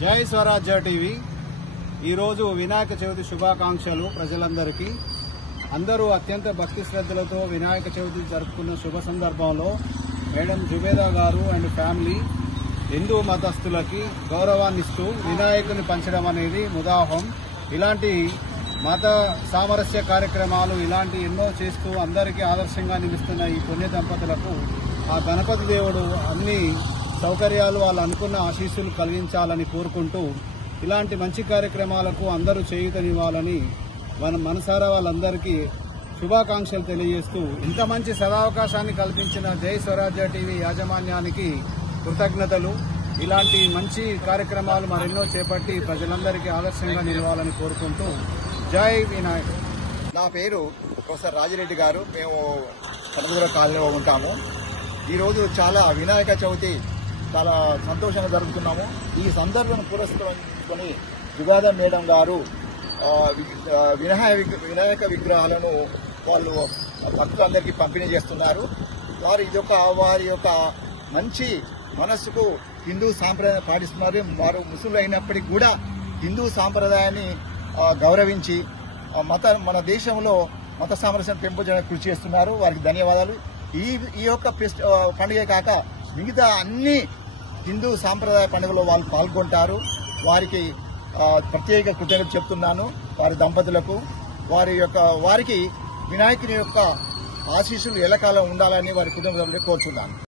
జై స్వరాజ్య టీవీ ఈరోజు వినాయక చవితి శుభాకాంక్షలు ప్రజలందరికీ. అందరూ అత్యంత భక్తి శ్రద్ధలతో వినాయక చవితి జరుపుకున్న శుభ సందర్భంలో మేడం జుబేదా గారు అండ్ ఫ్యామిలీ హిందూ మతస్థులకి గౌరవాన్నిస్తూ వినాయకుని పంచడం అనేది ముదాహం. ఇలాంటి మత సామరస్య కార్యక్రమాలు ఇలాంటి ఎన్నో చేస్తూ అందరికీ ఆదర్శంగా నిలుస్తున్న ఈ పుణ్య దంపతులకు ఆ గణపతి దేవుడు అన్ని సౌకర్యాలు వాళ్ళు అనుకున్న ఆశీస్సులు కలిగించాలని కోరుకుంటూ ఇలాంటి మంచి కార్యక్రమాలకు అందరూ చేయూతనివ్వాలని మనసారా వాళ్ళందరికీ శుభాకాంక్షలు తెలియజేస్తూ ఇంత మంచి సదావకాశాన్ని కల్పించిన జై స్వరాజ్య టీవీ యాజమాన్యానికి కృతజ్ఞతలు. ఇలాంటి మంచి కార్యక్రమాలు మరెన్నో చేపట్టి ప్రజలందరికీ ఆదర్శంగా నిలవాలని కోరుకుంటూ జై వినాయక్. నా పేరు ప్రొఫెసర్ రాజిరెడ్డి గారు. మేము కనకదుర్గ కాలనీలో ఉంటాము. ఈరోజు చాలా వినాయక చవితి చాలా సంతోషంగా జరుపుతున్నాము. ఈ సందర్భం పురస్కరించుకొని జుబేదా మేడం గారు వినాయక విగ్రహాలను వాళ్ళు భక్తులందరికీ పంపిణీ చేస్తున్నారు. వారి యొక్క మంచి మనస్సుకు హిందూ సాంప్రదాయం పాటిస్తున్నారు. వారు ముస్లింలు అయినప్పటికీ కూడా హిందూ సాంప్రదాయాన్ని గౌరవించి మన దేశంలో మత సామరస్యం పెంపొందడానికి కృషి చేస్తున్నారు. వారికి ధన్యవాదాలు. ఈ యొక్క పండుగ కాక మిగతా అన్ని హిందూ సాంప్రదాయ పండుగలో వాళ్ళు పాల్గొంటారు. వారికి ప్రత్యేక కృతజ్ఞతలు చెప్తున్నాను. వారి దంపతులకు వారికి వినాయకుని యొక్క ఆశీస్సులు ఎల్లకాలం ఉండాలని వారి కుటుంబంలో కోరుచున్నాను.